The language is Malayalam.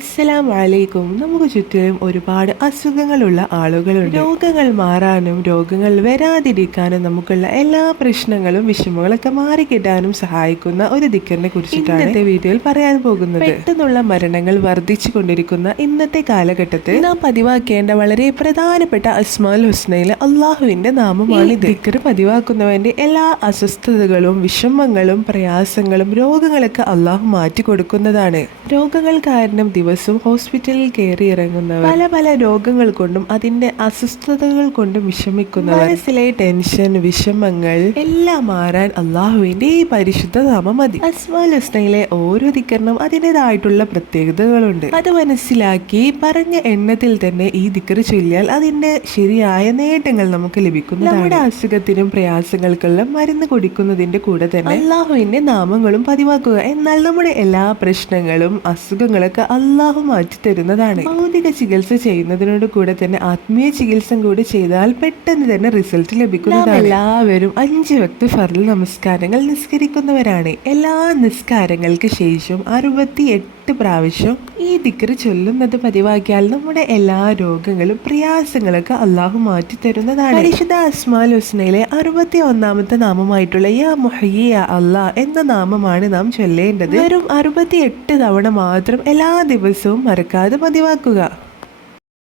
അസ്സലാമു അലൈക്കും. നമുക്ക് ചുറ്റിലും ഒരുപാട് അസുഖങ്ങളുള്ള ആളുകളുണ്ട്. രോഗങ്ങൾ മാറാനും രോഗങ്ങൾ വരാതിരിക്കാനും നമുക്കുള്ള എല്ലാ പ്രശ്നങ്ങളും വിഷമങ്ങളൊക്കെ മാറിക്കിട്ടാനും സഹായിക്കുന്ന ഒരു ദിക്കറിനെ കുറിച്ചിട്ടാണ് ഇന്നത്തെ വീഡിയോയിൽ പറയാൻ പോകുന്നത്. പെട്ടെന്നുള്ള മരണങ്ങൾ വർദ്ധിച്ചു കൊണ്ടിരിക്കുന്ന ഇന്നത്തെ കാലഘട്ടത്തിൽ നാം പതിവാക്കേണ്ട വളരെ പ്രധാനപ്പെട്ട അസ്മാൽ ഹുസ്നയിലെ അള്ളാഹുവിന്റെ നാമമാണ് ദിക്കർ. പതിവാക്കുന്നവന്റെ എല്ലാ അസ്വസ്ഥതകളും വിഷമങ്ങളും പ്രയാസങ്ങളും രോഗങ്ങളൊക്കെ അള്ളാഹു മാറ്റി കൊടുക്കുന്നതാണ്. രോഗങ്ങൾ കാരണം ദിവസവും ഹോസ്പിറ്റലിൽ കയറി ഇറങ്ങുന്നവർ, പല പല രോഗങ്ങൾ കൊണ്ടും അതിന്റെ അസ്വസ്ഥതകൾ കൊണ്ടും വിഷമിക്കുന്നവർ, മനസ്സിലെ ടെൻഷൻ വിഷമങ്ങൾ എല്ലാം മാറാൻ അള്ളാഹുവിന്റെ ഈ പരിശുദ്ധ നാമം മതി. അസ്മാഉൽ ഹുസ്നയിലെ ഓരോ ദിക്കറിനും അതിൻ്റെതായിട്ടുള്ള പ്രത്യേകതകളുണ്ട്. അത് മനസ്സിലാക്കി പറഞ്ഞ എണ്ണത്തിൽ തന്നെ ഈ ദിക്കർ ചൊല്ലിയാൽ അതിന്റെ ശരിയായ നേട്ടങ്ങൾ നമുക്ക് ലഭിക്കുന്നതാണ്. നമ്മുടെ അസുഖത്തിനും പ്രയാസങ്ങൾക്കുള്ള മരുന്ന് കുടിക്കുന്നതിന്റെ കൂടെ തന്നെ അള്ളാഹുവിന്റെ നാമങ്ങളും പതിവാക്കുക. എന്നാൽ നമ്മുടെ എല്ലാ പ്രശ്നങ്ങളും അസുഖങ്ങളൊക്കെ അള്ളാഹു മാറ്റി തരുന്നതാണ്. ഭൗതിക ചികിത്സ ചെയ്യുന്നതിനോട് കൂടെ തന്നെ ആത്മീയ ചികിത്സ കൂടി ചെയ്താൽ പെട്ടെന്ന് തന്നെ റിസൾട്ട് ലഭിക്കുന്നതാണ്. എല്ലാവരും 5 വക്ത് ഫർള് നമസ്കാരങ്ങൾ നിസ്കരിക്കുന്നവരാണ്. എല്ലാ നിസ്കാരങ്ങൾക്ക് ശേഷം 68 പ്രാവശ്യം ഈ ദിക്ർ ചൊല്ലുന്നത് പതിവാക്കിയാൽ നമ്മുടെ എല്ലാ രോഗങ്ങളും പ്രയാസങ്ങളൊക്കെ അള്ളാഹു മാറ്റി തരുന്നതാണ്. പരിശുദ്ധ അസ്മാഉൽ ഹുസ്നയിലെ 61ാമത്തെ നാമമായിട്ടുള്ള യാ മുഹയ്യി യാ അല്ലാഹ് എന്ന നാമമാണ് നാം ചൊല്ലേണ്ടത്. വെറും 68 തവണ മാത്രം എല്ലാ ദിവസവും മറക്കാതെ പതിവാക്കുക.